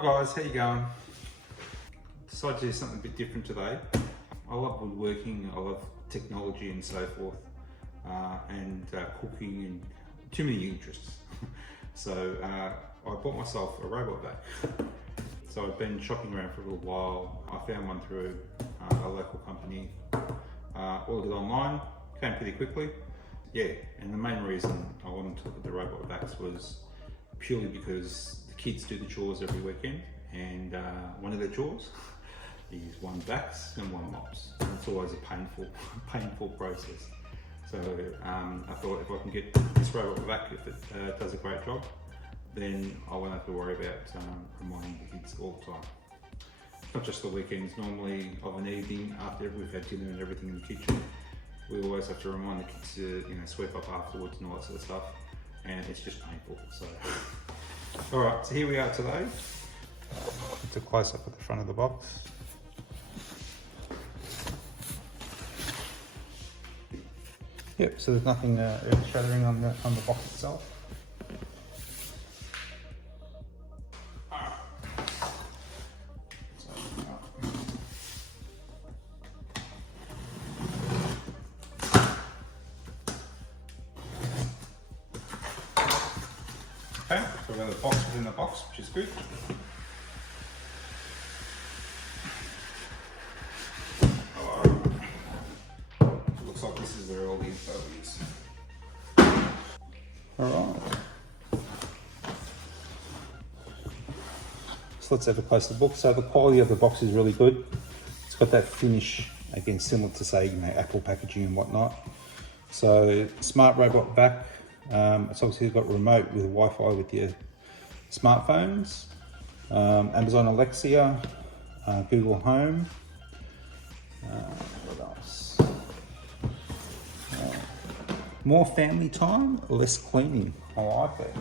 Hi guys, how you going? Decided to do something a bit different today. I love woodworking, I love technology and so forth, and cooking and too many interests. So I bought myself a robot vac. So I've been shopping around for a little while. I found one through a local company, ordered it online, came pretty quickly. Yeah, and the main reason I wanted to look at the robot vacs was purely because the kids do the chores every weekend, and one of their chores is one vacs and one mops. And it's always a painful process. So I thought if I can get this robot vac, if it does a great job, then I won't have to worry about reminding the kids all the time. Not just the weekends, normally of an evening after we've had dinner and everything in the kitchen, we always have to remind the kids to sweep up afterwards and all that sort of stuff, and it's just painful. So, all right, so here we are today. It's a close up at the front of the box. Yep, so there's nothing earth-shattering on the box itself. Okay, so we've got the box within the box, which is good. It looks like this is where all the info is. Alright. So let's have a closer look. So the quality of the box is really good. It's got that finish, again, similar to say, Apple packaging and whatnot. So smart robot vac. It's obviously got remote with Wi-Fi with your smartphones, Amazon Alexa, Google Home. What else? More family time, less cleaning. I like that.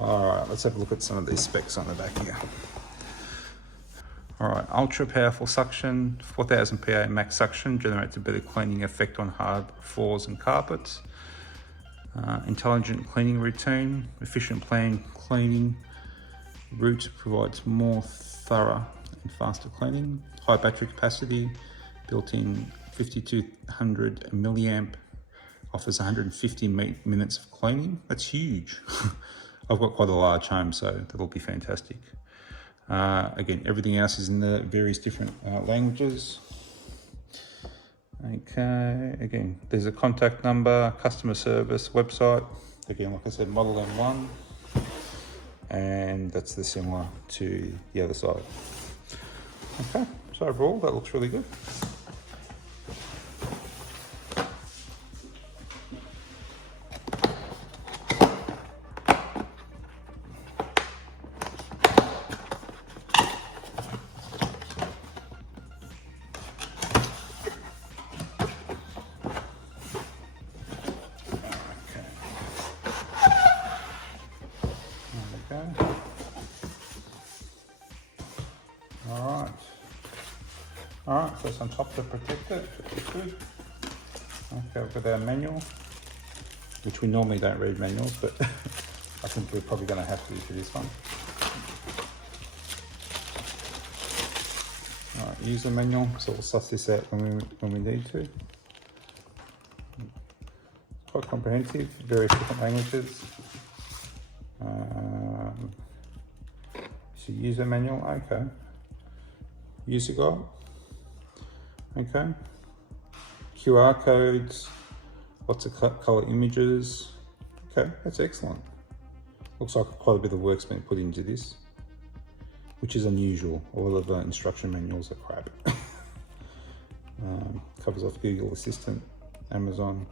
All right, let's have a look at some of these specs on the back here. All right, ultra powerful suction, 4000 PA max suction, generates a better cleaning effect on hard floors and carpets. Intelligent cleaning routine, efficient planned cleaning route provides more thorough and faster cleaning. High battery capacity, built-in 5200 milliamp, offers 150 minutes of cleaning. That's huge. I've got quite a large home, so that'll be fantastic. Again, everything else is in the various different languages. Okay, again, there's a contact number, customer service, website. Again, like I said, model M1, and that's the similar to the other side. Okay, so overall, that looks really good. Alright, so it's on top to protect it, which is good. Okay, we've got our manual, which we normally don't read manuals, but I think we're probably going to have to for this one. Alright, user manual, so we'll suss this out when we need to. It's quite comprehensive, various different languages. So user manual, okay. User guide. Okay, QR codes, lots of color images. Okay, that's excellent. Looks like quite a bit of work's been put into this, which is unusual. A lot of instruction manuals are crap. Covers off Google Assistant, Amazon.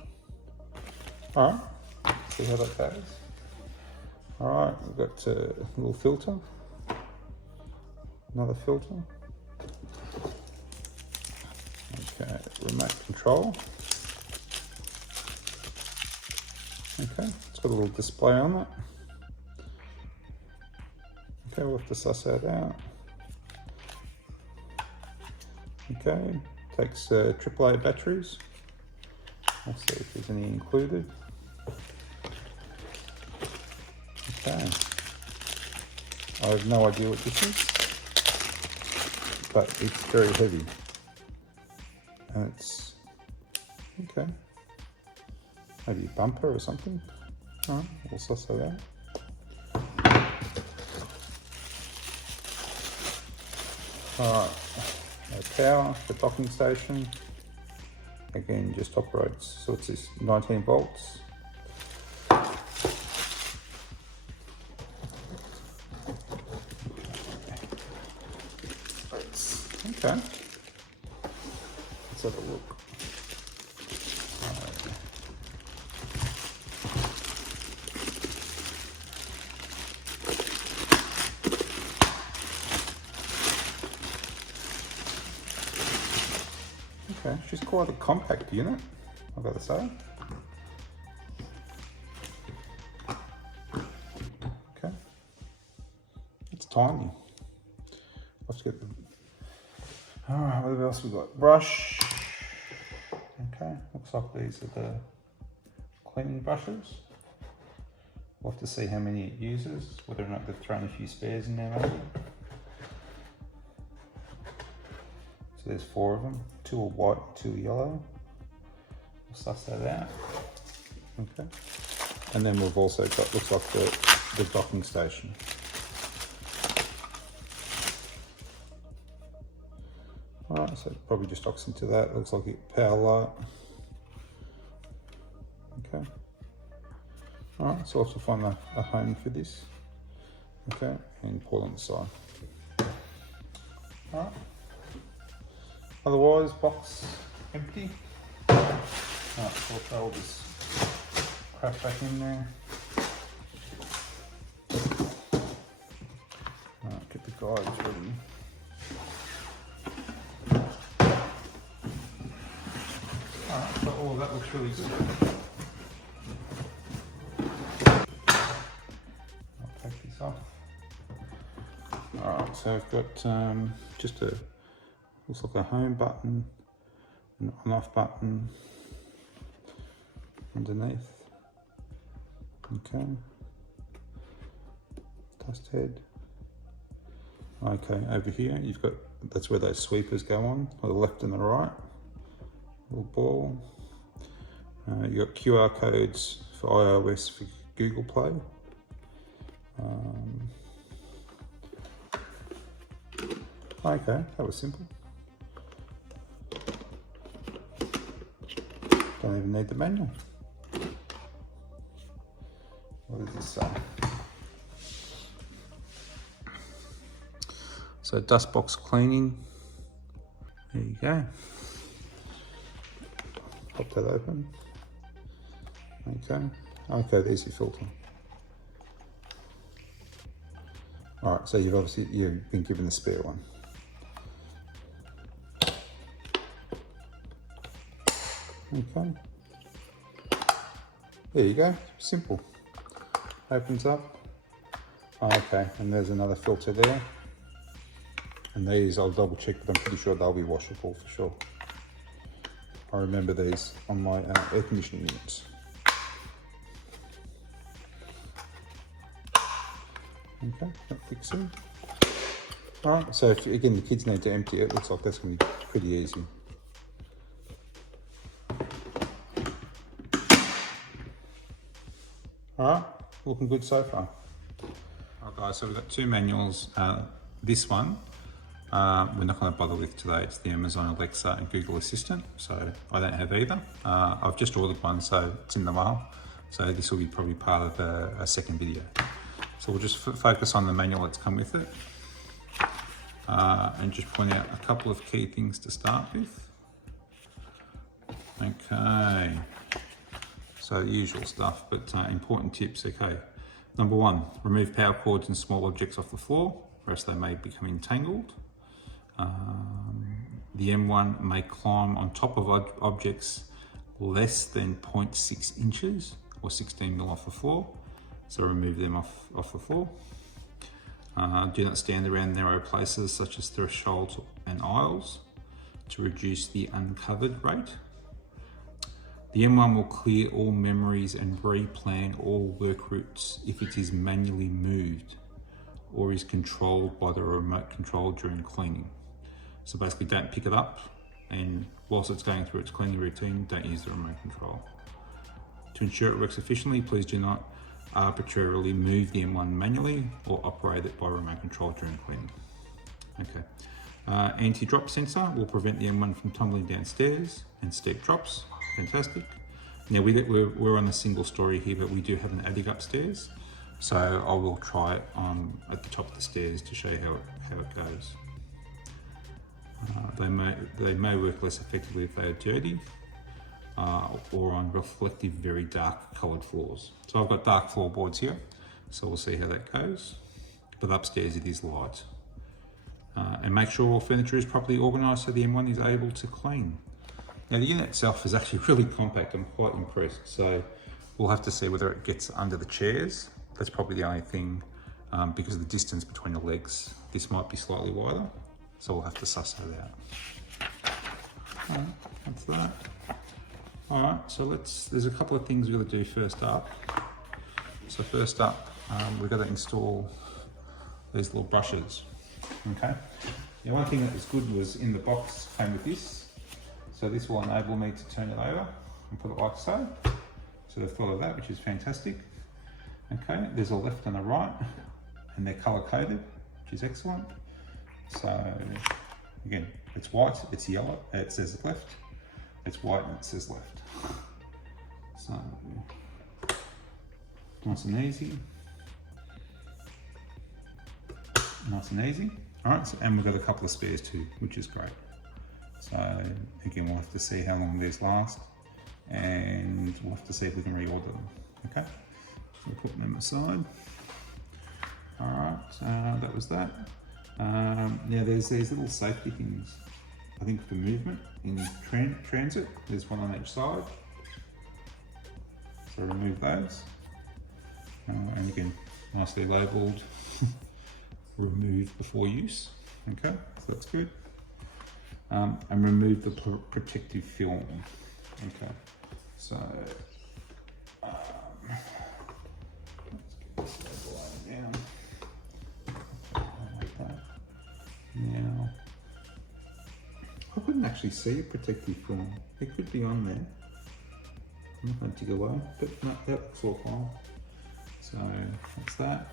All right, see how that goes. All right, we've got a little filter, another filter. Okay, remote control. Okay, it's got a little display on it. Okay, we'll have to suss that out. Okay, takes AAA batteries. Let's see if there's any included. Okay. I have no idea what this is, but it's very heavy. And it's, okay, maybe a bumper or something. Alright, we'll suss that out. Alright, power, the docking station. Again, just operates, so it's this 19 volts. Okay, let's have a look. Okay, she's quite a compact unit, I've got to say. Okay, it's tiny. Let's get the. All right, what else we got? Brush. Okay, looks like these are the cleaning brushes. We'll have to see how many it uses, whether or not they've thrown a few spares in there maybe. So there's 4 of them, 2 are white, 2 are yellow. We'll suss that out. Okay. And then we've also got, looks like the docking station. Alright, so it probably just docks into that. Looks like it power light. Okay. Alright, so I'll have to find a home for this. Okay, and pull on the side. Alright. Otherwise, box empty. Alright, so I'll throw all this crap back in there. Alright, get the guides ready. Alright, so all of that looks really good. I'll take this off. Alright, so I've got just a, looks like a home button, an on-off button underneath. Okay. Dust head. Okay, over here you've got, that's where those sweepers go on the left and the right. Little ball. You've got QR codes for iOS, for Google Play. Okay, that was simple. Don't even need the manual. What does this say? So dust box cleaning. There you go. Pop that open. Okay. Okay, there's your filter. Alright, so you've been given the spare one. Okay. There you go. Simple. Opens up. Okay, and there's another filter there. And these I'll double check, but I'm pretty sure they'll be washable for sure. I remember these on my air conditioning units. Okay, that fixes it. Alright, so if, again, the kids need to empty it, looks like that's going to be pretty easy. Alright, looking good so far. Alright guys, so we've got 2 manuals. This one, we're not going to bother with today. It's the Amazon Alexa and Google Assistant, so I don't have either. I've just ordered one, so it's in the mail. So this will be probably part of a second video. So we'll just focus on the manual that's come with it. And just point out a couple of key things to start with. Okay. So the usual stuff, but important tips, okay. Number 1, remove power cords and small objects off the floor, or else they may become entangled. The M1 may climb on top of objects less than 0.6 inches or 16 mil off the floor, so remove them off the floor. Do not stand around narrow places such as thresholds and aisles to reduce the uncovered rate. The M1 will clear all memories and replan all work routes if it is manually moved or is controlled by the remote control during cleaning. So basically don't pick it up, and whilst it's going through its cleaning routine, don't use the remote control. To ensure it works efficiently, please do not arbitrarily move the M1 manually or operate it by remote control during cleaning. Okay. Anti-drop sensor will prevent the M1 from tumbling downstairs and steep drops. Fantastic. Now we're on a single story here, but we do have an attic upstairs, so I will try it at the top of the stairs to show you how it goes. They may work less effectively if they are dirty or on reflective, very dark coloured floors. So I've got dark floorboards here, so we'll see how that goes. But upstairs it is light. And make sure all furniture is properly organised so the M1 is able to clean. Now the unit itself is actually really compact. I'm quite impressed. So we'll have to see whether it gets under the chairs. That's probably the only thing, because of the distance between the legs. This might be slightly wider, so we'll have to suss that out. Alright, that's that. Alright, so there's a couple of things we're going to do first up. So first up, we've got to install these little brushes. Okay. The one thing that was good was in the box came with this. So this will enable me to turn it over and put it like so. So they've thought of that, which is fantastic. Okay, there's a left and a right, and they're colour coded, which is excellent. So again, it's white, it's yellow, it says left. It's white and it says left. So nice and easy. Nice and easy. All right, so, and we've got a couple of spares too, which is great. So again, we'll have to see how long these last, and we'll have to see if we can reorder them. Okay, so we'll put them aside. All right, that was that. Now there's these little safety things, I think for movement in transit. There's one on each side. So remove those. And again, nicely labelled. Remove before use. Okay, so that's good. And remove the protective film. Okay, so let's get this label down. Like that. Now, I couldn't actually see a protective film. It could be on there. I'm not going to dig away, but no, that looks all fine. So that's that.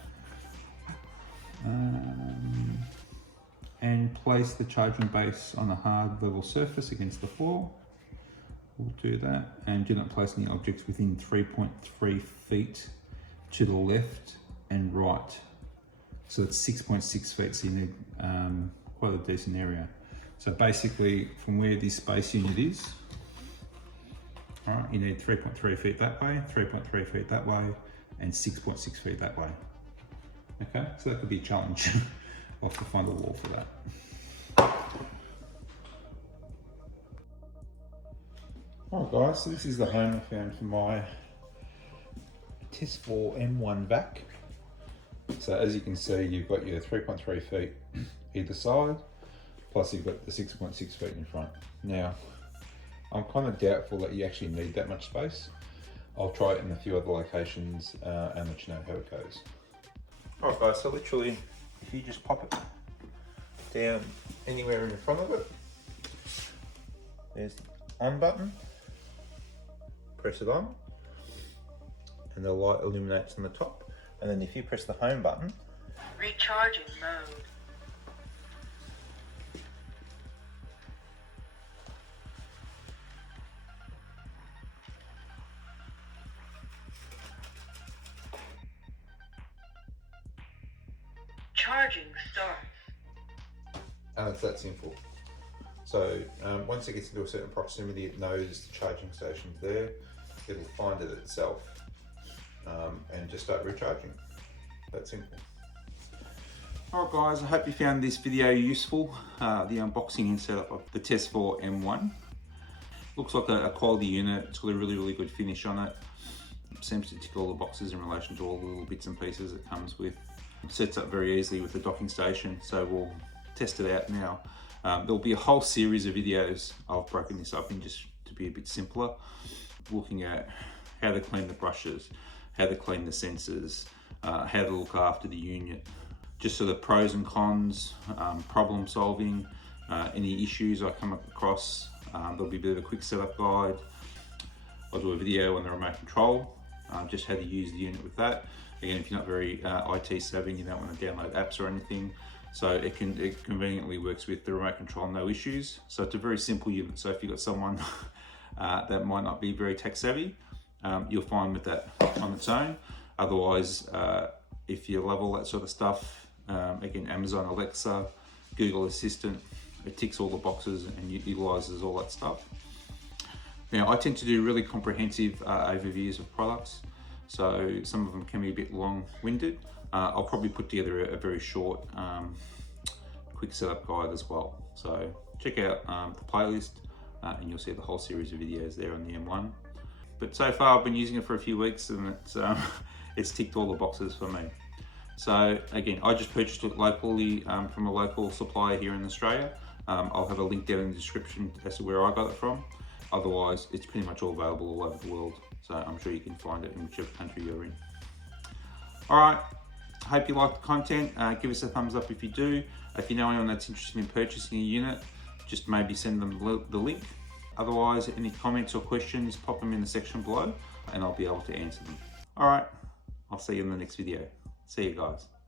And place the charging base on a hard level surface against the floor. We'll do that. And do not place any objects within 3.3 feet to the left and right. So it's 6.6 feet, so you need quite a decent area. So basically, from where this space unit is, all right, you need 3.3 feet that way, 3.3 feet that way, and 6.6 feet that way. Okay, so that could be a challenge. I'll have to find a wall for that. Alright guys, so this is the home I found for my Tesvor M1 back. So as you can see, you've got your 3.3 feet either side, plus you've got the 6.6 feet in front. Now, I'm kind of doubtful that you actually need that much space. I'll try it in a few other locations and let you know how it goes. Alright guys, so literally, if you just pop it down anywhere in front of it, there's the on button, press it on, and the light illuminates on the top. And then if you press the home button, recharging mode. Charging starts. And it's that simple. So once it gets into a certain proximity, it knows the charging station's there. It'll find it itself and just start recharging. That simple. Alright guys, I hope you found this video useful. The unboxing and setup of the Tesvor M1. Looks like a quality unit. It's got a really good finish on it. Seems to tick all the boxes in relation to all the little bits and pieces it comes with. It sets up very easily with the docking station, so we'll test it out now. There'll be a whole series of videos. I've broken this up in just to be a bit simpler, looking at how to clean the brushes, how to clean the sensors, how to look after the unit, just sort of pros and cons, problem solving, any issues I come across. There'll be a bit of a quick setup guide. I'll do a video on the remote control, just how to use the unit with that. Again, if you're not very IT savvy, you don't want to download apps or anything. So it conveniently works with the remote control, no issues. So it's a very simple unit. So if you've got someone that might not be very tech savvy, you'll find with that on its own. Otherwise, if you love all that sort of stuff, again, Amazon Alexa, Google Assistant, it ticks all the boxes and utilizes all that stuff. Now, I tend to do really comprehensive overviews of products, so some of them can be a bit long-winded. I'll probably put together a very short, quick setup guide as well. So check out the playlist and you'll see the whole series of videos there on the M1. But so far I've been using it for a few weeks and it's ticked all the boxes for me. So again, I just purchased it locally from a local supplier here in Australia. I'll have a link down in the description as to where I got it from. Otherwise, it's pretty much all available all over the world. So I'm sure you can find it in whichever country you're in. All right, hope you like the content. Give us a thumbs up if you do. If you know anyone that's interested in purchasing a unit, just maybe send them the link. Otherwise, any comments or questions, pop them in the section below and I'll be able to answer them. All right, I'll see you in the next video. See you guys.